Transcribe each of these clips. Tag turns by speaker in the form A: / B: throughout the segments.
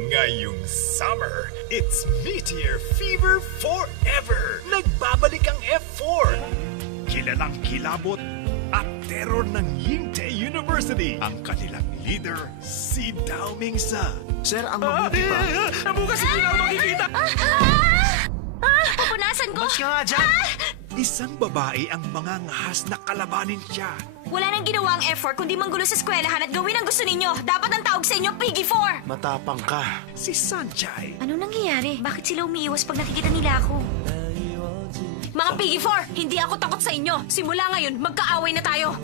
A: Ngayong summer, it's Meteor Fever forever! Nagbabalik ang F4! Kilalang kilabot at terror ng Yingte University ang kanilang leader, si Dao Mingsa.
B: Sir, ang mabuti pa.
A: Bukas hindi na ako makikita!
C: Pupunasan ko!
B: Mas ka nga dyan!
A: Isang babae ang mga ngahas na kalabanin siya.
C: Wala nang ginawa ang effort kundi manggulo sa eskwelahan at gawin ang gusto ninyo. Dapat ang tawag sa inyo, Piggy 4!
B: Matapang ka.
A: Si Sanchay.
C: Anong nangyayari? Bakit sila umiiwas pag nakikita nila ako? Mga Piggy 4, hindi ako takot sa inyo. Simula ngayon, magkaaway na tayo.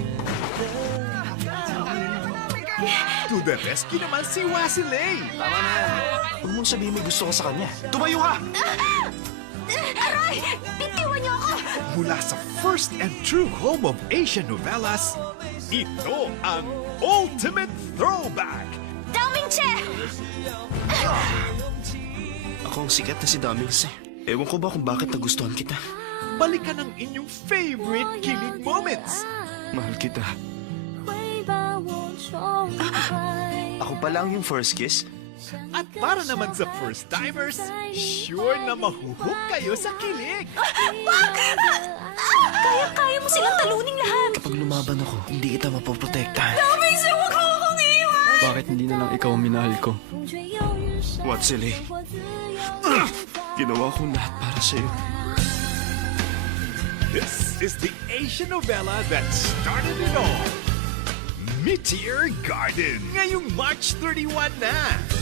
A: To the rescue naman si Wasilay.
B: Tama na yan. Huwag mong sabihin may gusto ka sa kanya. Tumayo ka!
C: Aray! Bitiwan niyo ako!
A: Mula sa first and true home of Asian novellas, ito ang Ultimate Throwback!
C: Daming Che!
B: Ako ang sikat na si Damings eh. Ewan ko ba kung bakit nagustuhan kita.
A: Balikan ang inyong favorite kilig moments.
B: Mahal kita. Ako pa lang yung first kiss.
A: At para naman sa first timers, sure na mahuhook kayo sa kilig.
C: Kaya-kaya mo silang taluning lahat.
B: Kapag lumaban ako, hindi kita mapoprotektahan.
C: Daming Che, huwag mo akong iwan!
D: Bakit hindi na lang ikaw ang minahal ko?
B: What silly? Ginawa ko lahat para sa'yo.
A: This is the Asian novella that started it all. Meteor Garden, ngayong March 31 na.